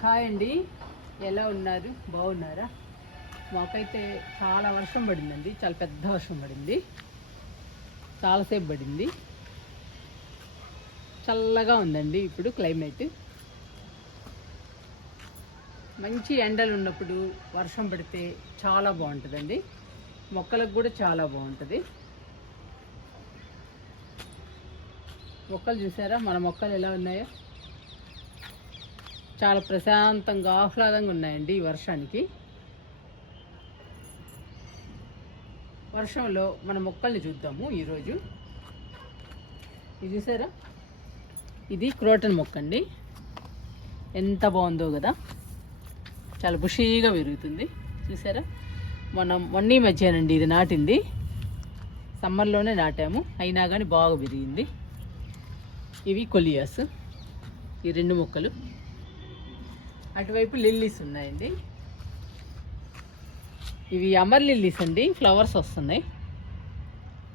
Hi అండి, ఎలా ఉన్నారు? బాగున్నారా? మాకైతే చాలా వర్షం పడిందండి, చాలా పెద్ద వర్షం పడింది, చాలాసేపు పడింది. చల్లగా ఉందండి ఇప్పుడు క్లైమేట్. మంచి ఎండలు ఉన్నప్పుడు వర్షం పడితే చాలా బాగుంటుందండి, మొక్కలకు కూడా చాలా బాగుంటుంది. మొక్కలు చూసారా, మన మొక్కలు ఎలా ఉన్నాయో? చాలా ప్రశాంతంగా ఆహ్లాదంగా ఉన్నాయండి ఈ వర్షానికి. వర్షంలో మన మొక్కల్ని చూద్దాము ఈరోజు. ఇది చూసారా, ఇది క్రోటన్ మొక్క అండి. ఎంత బాగుందో కదా, చాలా బుషీగా పెరుగుతుంది. చూసారా, మొన్న ఈ మధ్యానండి ఇది నాటింది, సమ్మర్లోనే నాటాము, అయినా కానీ బాగా పెరిగింది. ఇవి కొలియాస్, ఈ రెండు మొక్కలు. అటువైపు లిల్లీస్ ఉన్నాయండి, ఇవి అమర్ లిల్లీస్ అండి, ఫ్లవర్స్ వస్తున్నాయి.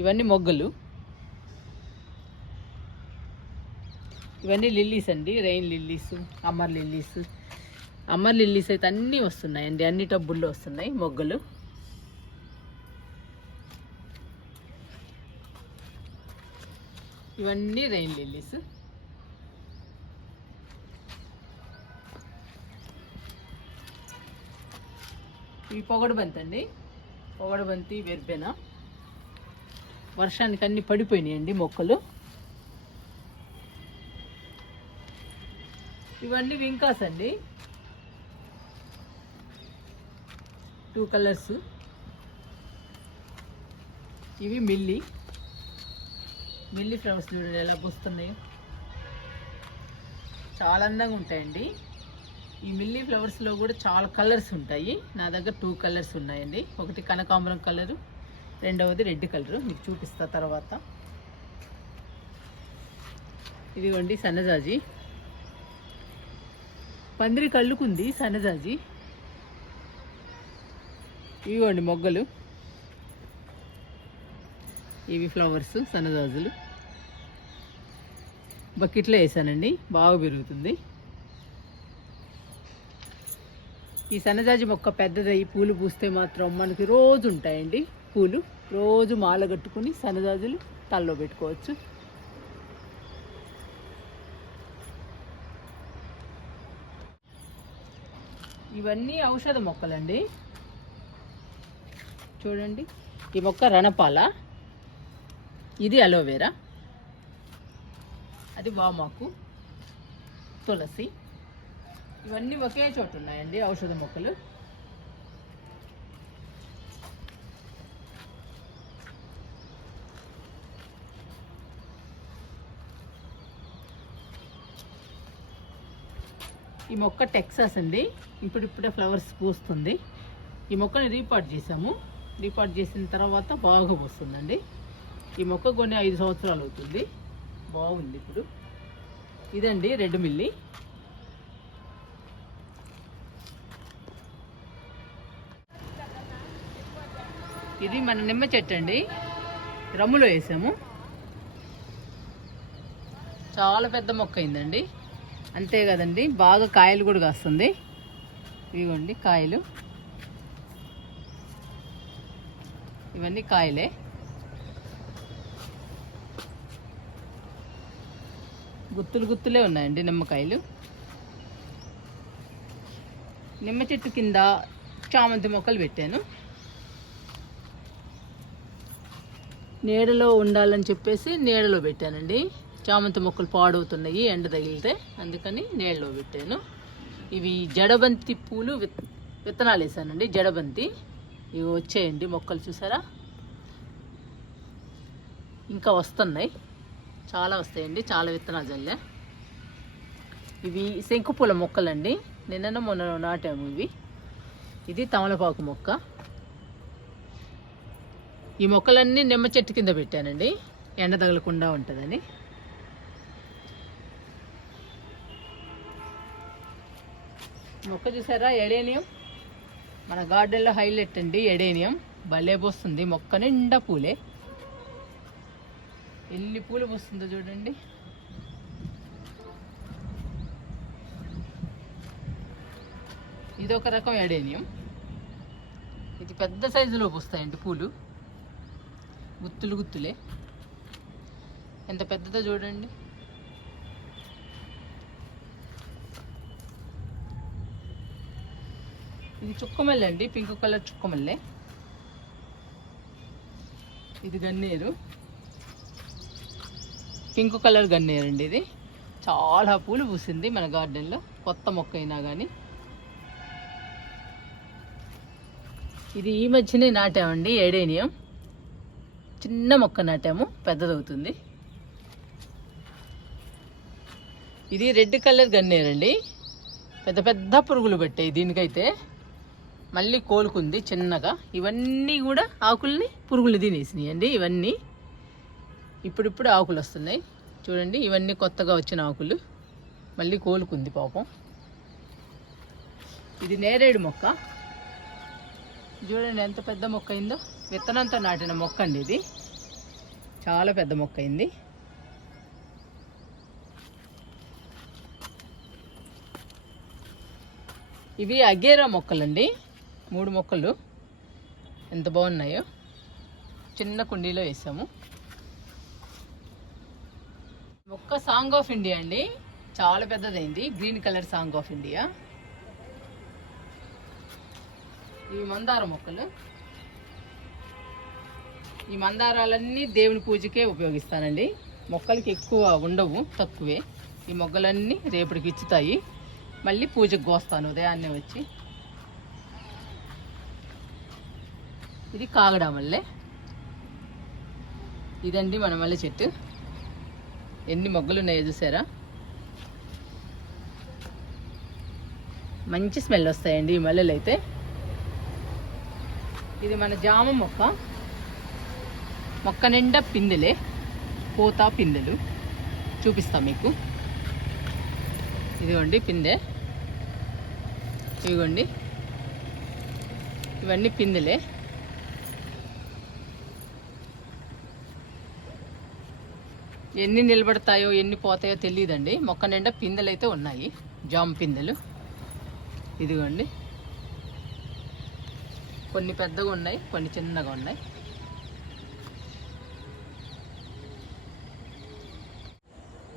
ఇవన్నీ మొగ్గలు, ఇవన్నీ లిల్లీస్ అండి, rain lilies, Amar lilies. Amar lilies అయితే అన్నీ వస్తున్నాయండి, అన్ని టబ్బుల్లో వస్తున్నాయి మొగ్గలు. ఇవన్నీ రెయిన్ లిల్లీస్. ఇవి పొగడబంతి అండి, పొగడబంతి, వెర్బెన. వర్షానికి అన్ని పడిపోయినాయండి మొక్కలు. ఇవన్నీ వింకాస్ అండి, 2 కలర్స్. ఇవి మిల్లీ ఫ్లవర్స్ చూడండి ఎలా పూస్తున్నాయో, చాలా అందంగా ఉంటాయండి. ఈ మిల్లీ ఫ్లవర్స్లో కూడా చాలా కలర్స్ ఉంటాయి. నా దగ్గర 2 కలర్స్ ఉన్నాయండి, ఒకటి కనకాంబరం కలరు, రెండవది రెడ్ కలరు. మీకు చూపిస్తా తర్వాత. ఇదిగోండి సన్నజాజి, పందిరి కళ్ళుకుంది సన్నజాజి. ఇవిగోండి మొగ్గలు, ఇవి ఫ్లవర్స్ సన్నజాజులు. బకెట్లో వేసానండి, బాగా పెరుగుతుంది. ఈ సన్నజాజి మొక్క పెద్దదై పూలు పూస్తే మాత్రం మనకి రోజు ఉంటాయండి పూలు. రోజు మాల కట్టుకుని సన్నజాజులు తలలో పెట్టుకోవచ్చు. ఇవన్నీ ఔషధ మొక్కలండి. చూడండి, ఈ మొక్క రణపాల, ఇది అలోవెరా, అది వామాకు, తులసి. ఇవన్నీ ఒకే చోట ఉన్నాయండి ఔషధ మొక్కలు. ఈ మొక్క టెక్సాస్ అండి, ఇప్పుడిప్పుడే ఫ్లవర్స్ పూస్తుంది. ఈ మొక్కని రీపాట్ చేసాము, రీపాట్ చేసిన తర్వాత బాగా పూస్తుందండి. ఈ మొక్క కొన్ని 5 సంవత్సరాలు అవుతుంది, బాగుంది ఇప్పుడు. ఇదండి రెడ్ మిల్లీ. ఇది మన నిమ్మ చెట్టు అండి, డ్రమ్ములో వేసాము, చాలా పెద్ద మొక్క అయిందండి. అంతే కదండి, బాగా కాయలు కూడా కాస్తుంది. ఇదిగోండి కాయలు, ఇవన్నీ కాయలే. గుత్తులు గుత్తులే ఉన్నాయండి నిమ్మకాయలు. నిమ్మ చెట్టు కింద చామంతి మొక్కలు పెట్టాను, నీడలో ఉండాలని చెప్పేసి నీడలో పెట్టానండి. చామంతి మొక్కలు పాడవుతున్నాయి ఎండ తగిలితే, అందుకని నీడలో పెట్టాను. ఇవి జడబంతి పూలు విత్తనాలు వేసానండి, జడబంతి. ఇవి వచ్చాయండి మొక్కలు, చూసారా? ఇంకా వస్తున్నాయి, చాలా వస్తాయండి, చాలా విత్తనాలు జల్లే. ఇవి శంకుపూల మొక్కలండి, నిన్న మొన్న నాటాము ఇవి. ఇది తమలపాకు మొక్క. ఈ మొక్కలన్నీ నిమ్మ చెట్టు కింద పెట్టానండి, ఎండ తగలకుండా ఉంటుందని. మొక్క చూసారా, ఎడేనియం, మన గార్డెన్లో హైలైట్ అండి ఎడేనియం. భలే పోస్తుంది మొక్క నిండా పూలే, ఎన్ని పూలు పూస్తుందో చూడండి. ఇది ఒక రకం ఎడేనియం. ఇది పెద్ద సైజులో పూస్తాయండి పూలు, గుత్తులు గుత్తులే. ఎంత పెద్దదో చూడండి. ఇది చుక్కమల్లె అండి, పింక్ కలర్ చుక్కమల్లె. ఇది గన్నేరు, పింక్ కలర్ గన్నేరు అండి. ఇది చాలా పూలు పూసింది మన గార్డెన్లో, కొత్త మొక్క అయినా కానీ. ఇది ఈ మధ్యనే నాటామండి, ఎడేనియం. చిన్న మొక్క నాటాము, పెద్దదవుతుంది. ఇది రెడ్ కలర్ గన్నేరండి. పెద్ద పెద్ద పురుగులు పట్టాయి దీనికైతే, మళ్ళీ కోలుకుంది చిన్నగా. ఇవన్నీ కూడా ఆకుల్ని పురుగులు తినేసినాయి అండి. ఇవన్నీ ఇప్పుడిప్పుడు ఆకులు వస్తున్నాయి చూడండి. ఇవన్నీ కొత్తగా వచ్చిన ఆకులు, మళ్ళీ కోలుకుంది పాపం. ఇది నేరేడు మొక్క చూడండి, ఎంత పెద్ద మొక్క అయిందో. విత్తనంతో నాటిన మొక్క అండి ఇది, చాలా పెద్ద మొక్క అయింది. ఇవి అగేరా మొక్కలండి, 3 మొక్కలు ఎంత బాగున్నాయో. చిన్న కుండీలో వేసాము. మొక్క సాంగ్ ఆఫ్ ఇండియా అండి, చాలా పెద్దదైంది. Green colour song of India. ఇవి మందార మొక్కలు. ఈ మందారాలన్నీ దేవుని పూజకే ఉపయోగిస్తానండి. మొక్కలకి ఎక్కువ ఉండవు, తక్కువే. ఈ మొగ్గలన్నీ రేపటికి ఇచ్చుతాయి, మళ్ళీ పూజకు కోస్తాను ఉదయాన్నే వచ్చి. ఇది కాగడా మల్లె. ఇదండి మన మల్లె చెట్టు. ఎన్ని మొగ్గలు ఉన్నాయో చూసారా. మంచి స్మెల్ వస్తాయండి ఈ మల్లెలు అయితే. ఇది మన జామ మొక్క. మొక్క నిండా పిందెలే, పూత పిందెలు. చూపిస్తాం మీకు. ఇదిగోండి పిందె, ఇదిగోండి ఇవన్నీ పిందెలే. ఎన్ని నిలబడతాయో ఎన్ని పోతాయో తెలియదండి. మొక్క నిండా పిందెలు అయితే ఉన్నాయి, జామ పిందెలు. ఇదిగోండి, కొన్ని పెద్దగా ఉన్నాయి, కొన్ని చిన్నగా ఉన్నాయి.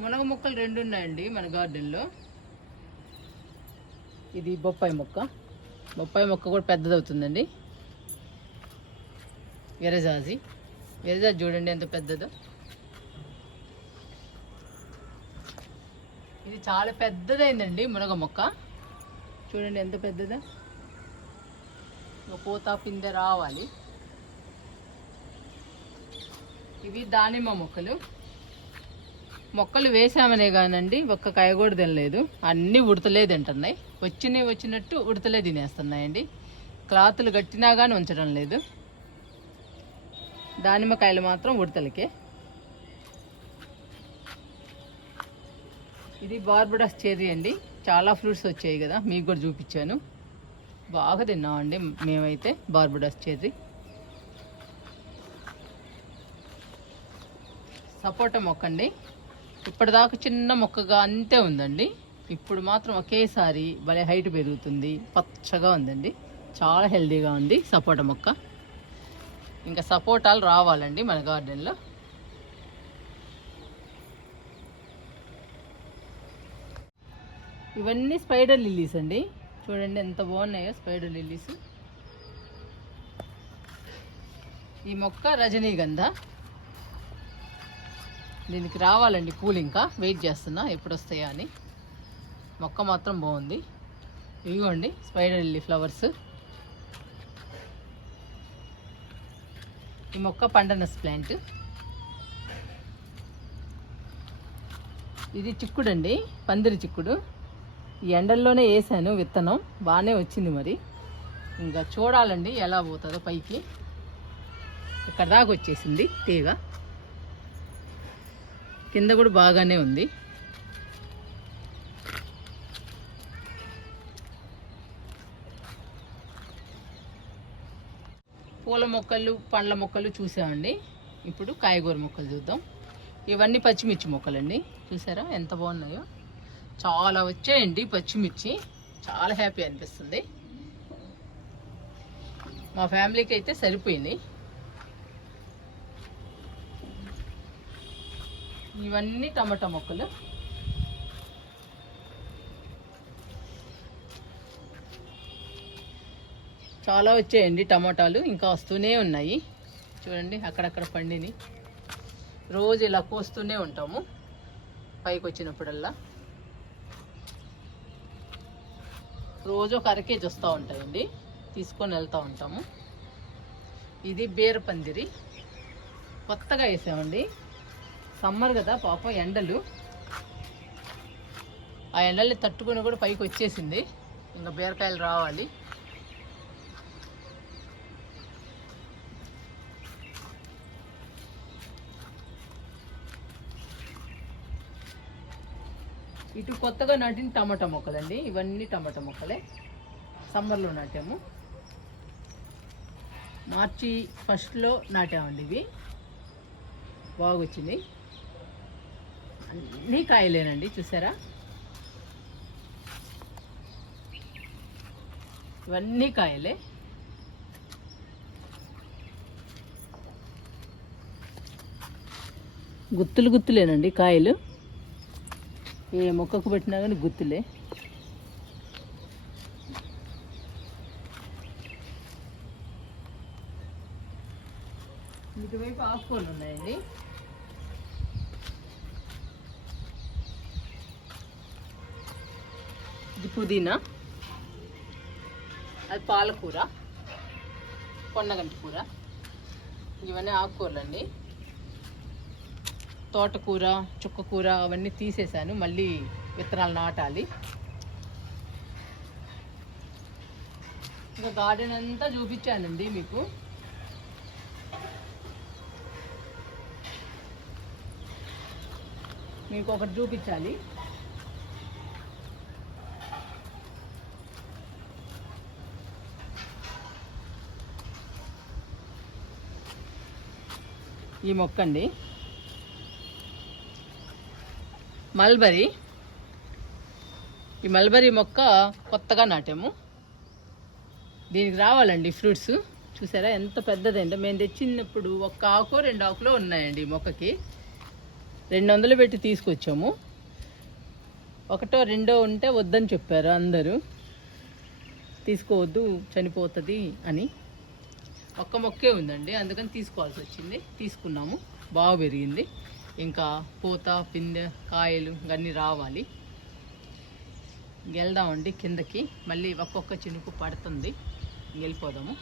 మునగ మొక్కలు 2 ఉన్నాయండి మన గార్డెన్లో. ఇది బొప్పాయి మొక్క. బొప్పాయి మొక్క కూడా పెద్దదవుతుందండి. విరజాజి చూడండి ఎంత పెద్దదో. ఇది చాలా పెద్దదైందండి మునగ మొక్క. చూడండి ఎంత పెద్దదో. పూత పిందె రావాలి. ఇవి దానిమ్మ మొక్కలు. మొక్కలు వేసామనే కానండి ఒక్క కాయ కూడా తినలేదు. అన్నీ ఉడతలే తింటున్నాయి. వచ్చినట్టు ఉడతలే తినేస్తున్నాయండి. క్లాతులు కట్టినా కానీ ఉంచడం లేదు. దానిమ్మకాయలు మాత్రం ఉడతలకే. ఇది బార్బడాస్ చెర్రీ అండి. చాలా ఫ్రూట్స్ వచ్చాయి కదా, మీకు కూడా చూపించాను. బాగా తిన్నామండి మేమైతే బార్బడాస్ చెర్రీ. సపోటా మొక్క అండి. ఇప్పటిదాకా చిన్న మొక్కగా అంతే ఉందండి. ఇప్పుడు మాత్రం ఒకేసారి భలే హైట్ పెరుగుతుంది, పచ్చగా ఉందండి. చాలా హెల్దీగా ఉంది సపోటా మొక్క. ఇంకా సపోటాలు రావాలండి మన గార్డెన్లో. ఇవన్నీ స్పైడర్ లిల్లీస్ అండి. చూడండి ఎంత బాగున్నాయో స్పైడర్ లిల్లీస్. ఈ మొక్క రజనీగంధ. దీనికి రావాలండి పూలు, ఇంకా వెయిట్ చేస్తున్నా ఎప్పుడు వస్తాయా అని. మొక్క మాత్రం బాగుంది. ఇదిగోండి స్పైడర్ లిల్లీ ఫ్లవర్స్. ఈ మొక్క పండనస్ ప్లాంట్. ఇది చిక్కుడు అండి, పందిరి చిక్కుడు. ఈ ఎండల్లోనే వేసాను విత్తనం, బాగానే వచ్చింది. మరి ఇంకా చూడాలండి ఎలా పోతుందో పైకి. ఇక్కడ దాకా వచ్చేసింది తీగ, కింద కూడా బాగానే ఉంది. పూల మొక్కలు, పండ్ల మొక్కలు చూసామండి. ఇప్పుడు కాయగూర మొక్కలు చూద్దాం. ఇవన్నీ పచ్చిమిర్చి మొక్కలండి. చూసారా ఎంత బాగున్నాయో. చాలా వచ్చాయండి పచ్చిమిర్చి. చాలా హ్యాపీ అనిపిస్తుంది. మా ఫ్యామిలీకి అయితే సరిపోయినాయి. ఇవన్నీ టమాటా మొక్కలు. చాలా వచ్చాయండి టమాటాలు, ఇంకా వస్తూనే ఉన్నాయి. చూడండి అక్కడక్కడ పండిని. రోజు ఇలా కోస్తూనే ఉంటాము పైకి వచ్చినప్పుడల్లా. రోజు ఒక అరకేజీ వస్తూ ఉంటాయండి, తీసుకొని వెళ్తూ ఉంటాము. ఇది బీర పందిరి కొత్తగా వేసామండి. సమ్మర్ కదా పాపం, ఎండలు, ఆ ఎండల్ని తట్టుకుని కూడా పైకి వచ్చేసింది. ఇంకా బీరకాయలు రావాలి. ఇటు కొత్తగా నాటిన టమాటా మొక్కలండి. ఇవన్నీ టమాటా మొక్కలే, సమ్మర్లో నాటాము. మార్చి ఫస్ట్లో నాటామండి. ఇవి బాగా వచ్చినాయి. అన్నీ కాయలేనండి, చూసారా? ఇవన్నీ కాయలే. గుత్తులు గుత్తులేనండి కాయలు. ఏ మొక్కకు పెట్టినా కానీ గుత్తులే. ఇటువైపు ఆకుకూరలు ఉన్నాయండి. ఇది పుదీనా, అది పాలకూర, పొన్నగంటి కూర. ఇవన్నీ ఆకుకూరలు అండి. తోటకూర, చుక్కకూర అవన్నీ తీసేసాను, మళ్ళీ విత్తనాలు నాటాలి. ఇంకా గార్డెన్ అంతా చూపించానండి మీకు. మీకు ఒకటి చూపించాలి. ఈ మొక్క అండి, మల్బరీ. ఈ మల్బరీ మొక్క కొత్తగా నాటాము. దీనికి రావాలండి ఫ్రూట్స్. చూసారా ఎంత పెద్దదంటే, మేము తెచ్చినప్పుడు ఒక ఆకు 2 ఆకులు ఉన్నాయండి ఈ మొక్కకి. 200 పెట్టి తీసుకొచ్చాము. 1 2 ఉంటే వద్దని చెప్పారు అందరూ, తీసుకోవద్దు చనిపోతుంది అని. ఒక్క మొక్కే ఉందండి, అందుకని తీసుకోవాల్సి వచ్చింది. తీసుకున్నాము, బాగా పెరిగింది. ఇంకా పూత, పిందె, కాయలు ఇవన్నీ రావాలి. వెళ్దామండి కిందకి. మళ్ళీ ఒక్కొక్క చినుకు పడుతుంది, వెళ్ళిపోదాము.